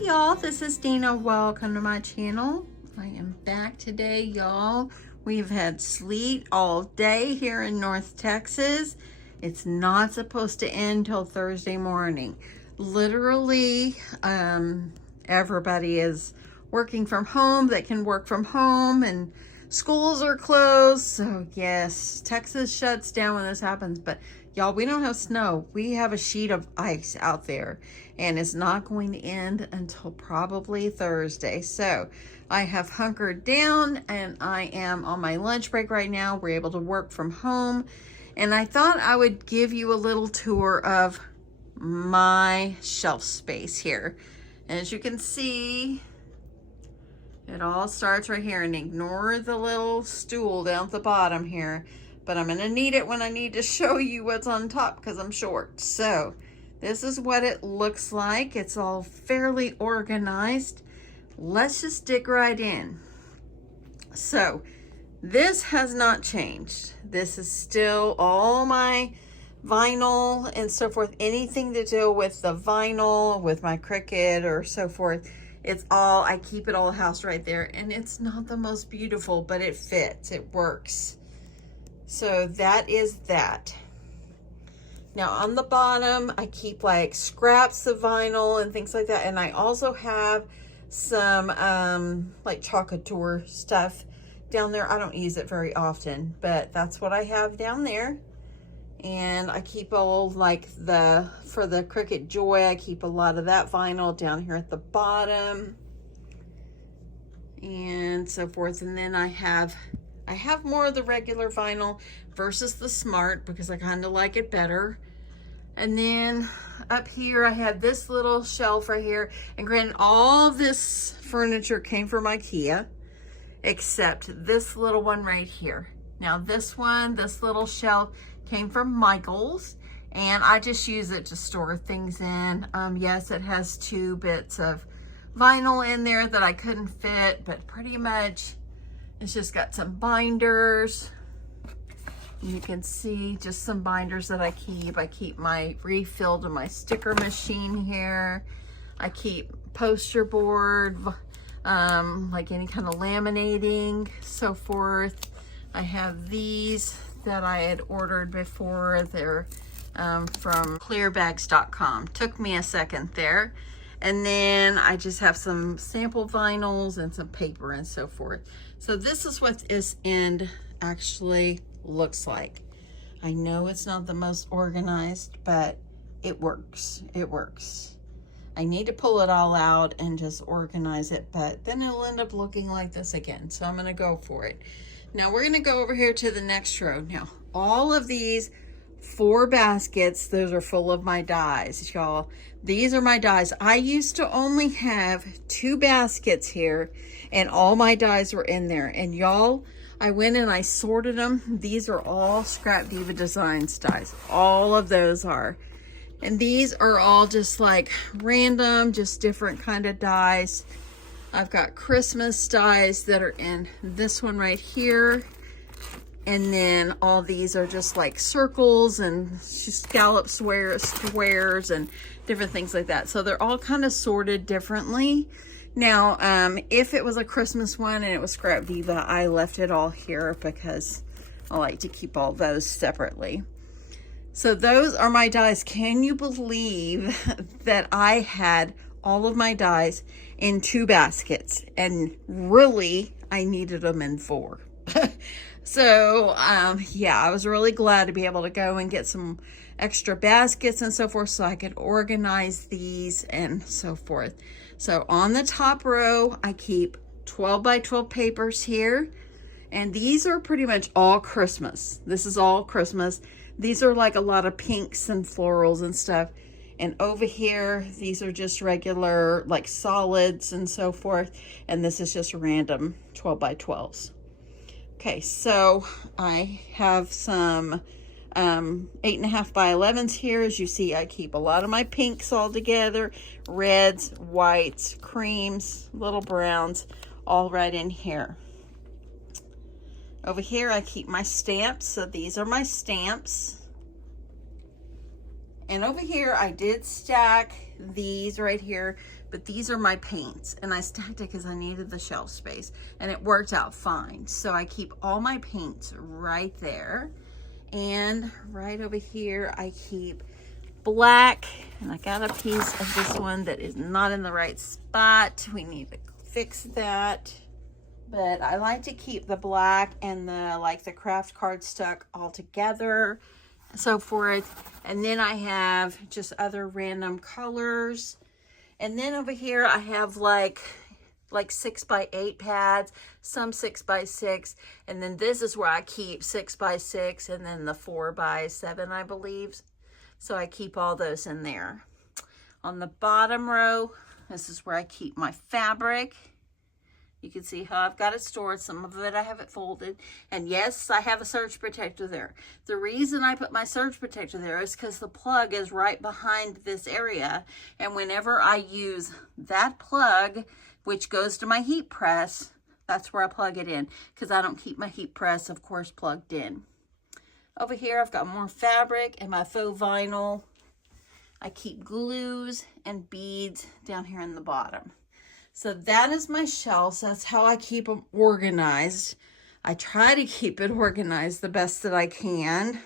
Hey y'all, this is Dina. Welcome to my channel. I am back today, y'all. We've had sleet all day here in North Texas. It's not supposed to end till Thursday morning. Literally, everybody is working from home that can work from home, and schools are closed. So yes, Texas shuts down when this happens, but y'all, we don't have snow. We have a sheet of ice out there, and it's not going to end until probably Thursday. So I have hunkered down and I am on my lunch break right now. We're able to work from home, and I thought I would give you a little tour of my shelf space here. As you can see, it all starts right here, and ignore the little stool down at the bottom here, but I'm gonna need it when I need to show you what's on top because I'm short. So this is what it looks like. It's all fairly organized. Let's just dig right in. So this has not changed. This is still all my vinyl and so forth. Anything to do with the vinyl, with my Cricut or so forth, it's all, I keep it all housed right there. And it's not the most beautiful, but it fits, it works. So that is that. Now on the bottom, I keep like scraps of vinyl and things like that. And I also have some like chocolate stuff down there. I don't use it very often, but that's what I have down there. And I keep all like for the Cricut Joy, I keep a lot of that vinyl down here at the bottom and so forth. And then I have more of the regular vinyl versus the Smart because I kind of like it better. And then up here, I have this little shelf right here. And granted, all this furniture came from IKEA, except this little one right here. Now this little shelf came from Michael's, and I just use it to store things in. Yes, it has 2 bits of vinyl in there that I couldn't fit, but pretty much it's just got some binders. You can see just some binders that I keep. I keep my refill to my sticker machine here. I keep poster board, like any kind of laminating, so forth. I have these that I had ordered before. They're from clearbags.com. Took me a second there. And then I just have some sample vinyls and some paper and so forth. So this is what this end actually looks like. I know it's not the most organized, but it works. It works. I need to pull it all out and just organize it, but then it'll end up looking like this again. So I'm going to go for it. Now we're going to go over here to the next row. Now all of these 4 baskets, those are full of my dies, y'all. These are my dies. I used to only have 2 baskets here, and all my dies were in there. And y'all, I went and I sorted them. These are all Scrap Diva Designs dies. All of those are. And these are all just like random, just different kind of dies. I've got Christmas dies that are in this one right here. And then all these are just like circles and scallop squares and different things like that. So they're all kind of sorted differently. Now, if it was a Christmas one and it was Scrap Diva, I left it all here because I like to keep all those separately. So those are my dies. Can you believe that I had all of my dies in 2 baskets? And really, I needed them in 4. So, yeah, I was really glad to be able to go and get some extra baskets and so forth so I could organize these and so forth. So on the top row, I keep 12 by 12 papers here. And these are pretty much all Christmas. This is all Christmas. These are like a lot of pinks and florals and stuff. And over here, these are just regular like solids and so forth. And this is just random 12 by 12s. Okay, so I have some 8.5 by 11s here. As you see, I keep a lot of my pinks all together, reds, whites, creams, little browns, all right in here. Over here, I keep my stamps. So these are my stamps. And over here, I did stack these right here, but these are my paints. And I stacked it because I needed the shelf space. And it worked out fine. So I keep all my paints right there. And right over here, I keep black. And I got a piece of this one that is not in the right spot. We need to fix that. But I like to keep the black and the craft card stuck all together, so forth. And then I have just other random colors. And then over here I have like 6x8 pads, some 6x6, and then this is where I keep 6x6 and then the 4x7, I believe. So I keep all those in there. On the bottom row, this is where I keep my fabric. You can see how I've got it stored. Some of it I have it folded. And yes, I have a surge protector there. The reason I put my surge protector there is because the plug is right behind this area. And whenever I use that plug, which goes to my heat press, that's where I plug it in. Because I don't keep my heat press, of course, plugged in. Over here, I've got more fabric and my faux vinyl. I keep glues and beads down here in the bottom. So that is my shelves. That's how I keep them organized. I try to keep it organized the best that I can.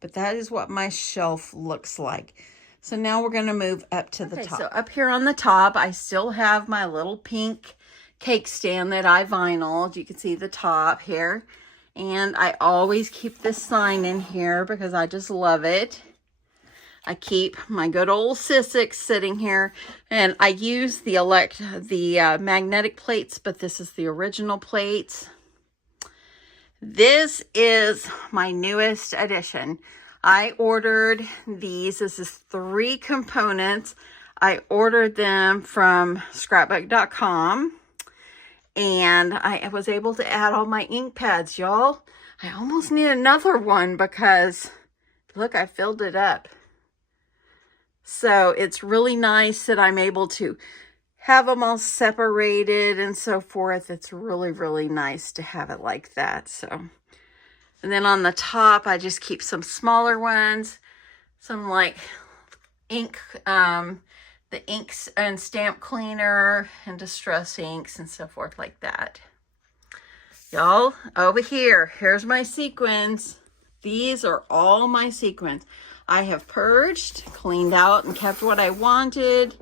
But that is what my shelf looks like. So now we're going to move up to the top. So up here on the top, I still have my little pink cake stand that I vinyled. You can see the top here. And I always keep this sign in here because I just love it. I keep my good old Siskins sitting here, and I use the magnetic plates, but this is the original plates. This is my newest addition. I ordered these. This is 3 components. I ordered them from scrapbook.com, and I was able to add all my ink pads, y'all. I almost need another one because, look, I filled it up. So it's really nice that I'm able to have them all separated and so forth. It's really, really nice to have it like that. So, and then on the top, I just keep some smaller ones, some like ink, the inks and stamp cleaner and distress inks and so forth like that. Y'all, over here, here's my sequins. These are all my sequins. I have purged, cleaned out, and kept what I wanted,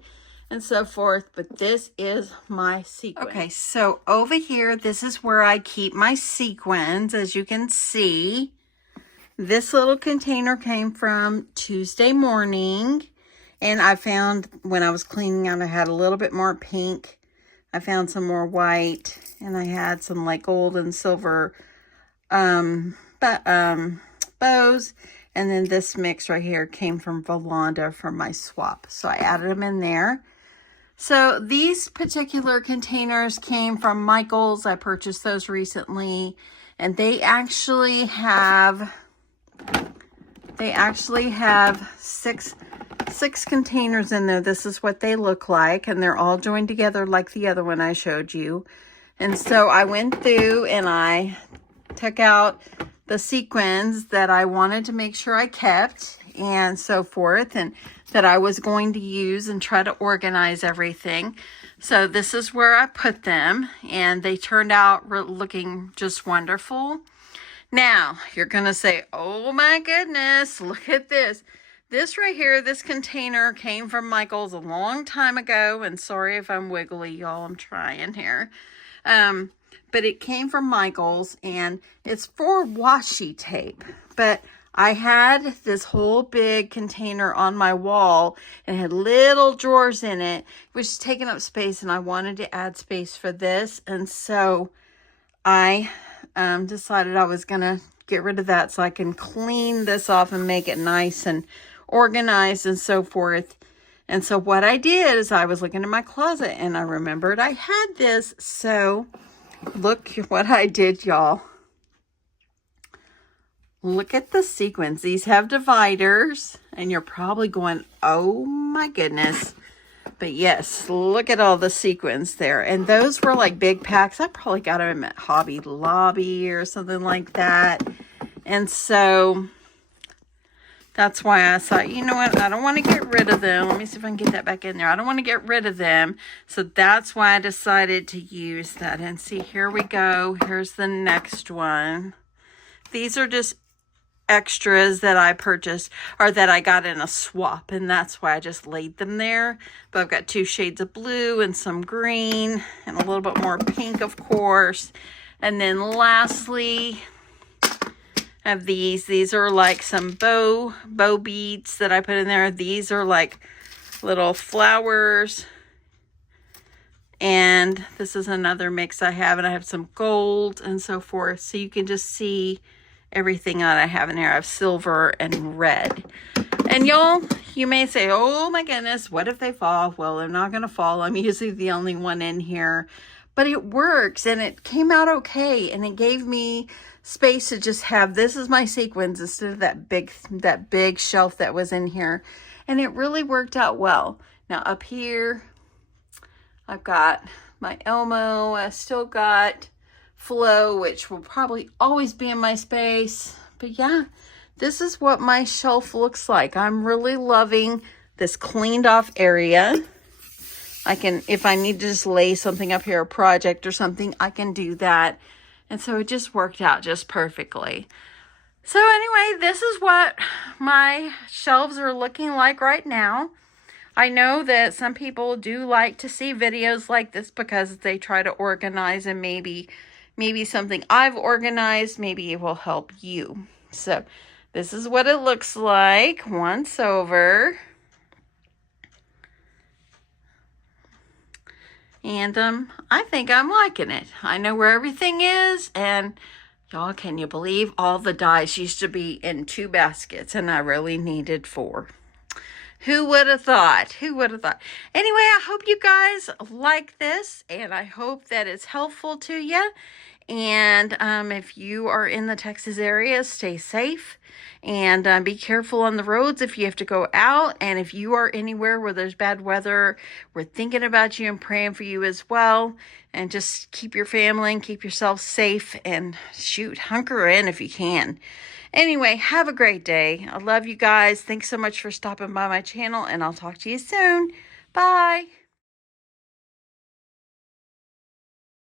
and so forth. But this is my sequin. Okay, so over here, this is where I keep my sequins. As you can see, this little container came from Tuesday morning. And I found, when I was cleaning out, I had a little bit more pink. I found some more white. And I had some like gold and silver bows. And then this mix right here came from Volanda from my swap. So I added them in there. So these particular containers came from Michael's. I purchased those recently. And they actually have six containers in there. This is what they look like. And they're all joined together like the other one I showed you. And so I went through and I took out the sequins that I wanted to make sure I kept and so forth, and that I was going to use and try to organize everything. So this is where I put them, and they turned out looking just wonderful. Now, you're going to say, oh my goodness, look at this. This right here, this container came from Michael's a long time ago, and sorry if I'm wiggly, y'all, I'm trying here. But it came from Michael's, and it's for washi tape. But I had this whole big container on my wall, and it had little drawers in it, which is taking up space, and I wanted to add space for this. And so I decided I was going to get rid of that so I can clean this off and make it nice and organized and so forth. And so what I did is I was looking in my closet, and I remembered I had this. So look what I did, y'all. Look at the sequins. These have dividers, and you're probably going, oh my goodness. But yes, look at all the sequins there. And those were like big packs. I probably got them at Hobby Lobby or something like that. And so That's why I thought, you know what, I don't want to get rid of them. Let me see if I can get that back in there. I don't want to get rid of them. So that's why I decided to use that. And see, here we go. Here's the next one. These are just extras that I purchased, or that I got in a swap, and that's why I just laid them there. But I've got 2 shades of blue and some green and a little bit more pink, of course. And then lastly, I have these are like some bow beads that I put in there. These are like little flowers, and this is another mix I have, and I have some gold and so forth, so you can just see everything that I have in here. I have silver and red. And y'all, you may say, oh my goodness, what if they fall? Well, they're not going to fall. I'm usually the only one in here. But it works, and it came out okay. And it gave me space to just have, this is my sequins instead of that big shelf that was in here. And it really worked out well. Now up here, I've got my Elmo. I still got Flow, which will probably always be in my space. But yeah, this is what my shelf looks like. I'm really loving this cleaned off area. I can, if I need to just lay something up here, a project or something, I can do that. And so it just worked out just perfectly. So anyway, this is what my shelves are looking like right now. I know that some people do like to see videos like this because they try to organize, and maybe something I've organized, maybe it will help you. So this is what it looks like once over. And I think I'm liking it. I know where everything is, and y'all, can you believe all the dies used to be in 2 baskets, and I really needed 4. Who would have thought? Who would have thought? Anyway, I hope you guys like this, and I hope that it's helpful to you. And if you are in the Texas area, stay safe, and be careful on the roads if you have to go out. And if you are anywhere where there's bad weather, we're thinking about you and praying for you as well. And just keep your family and keep yourself safe, and shoot, hunker in if you can. Anyway, have a great day. I love you guys. Thanks so much for stopping by my channel, and I'll talk to you soon. Bye.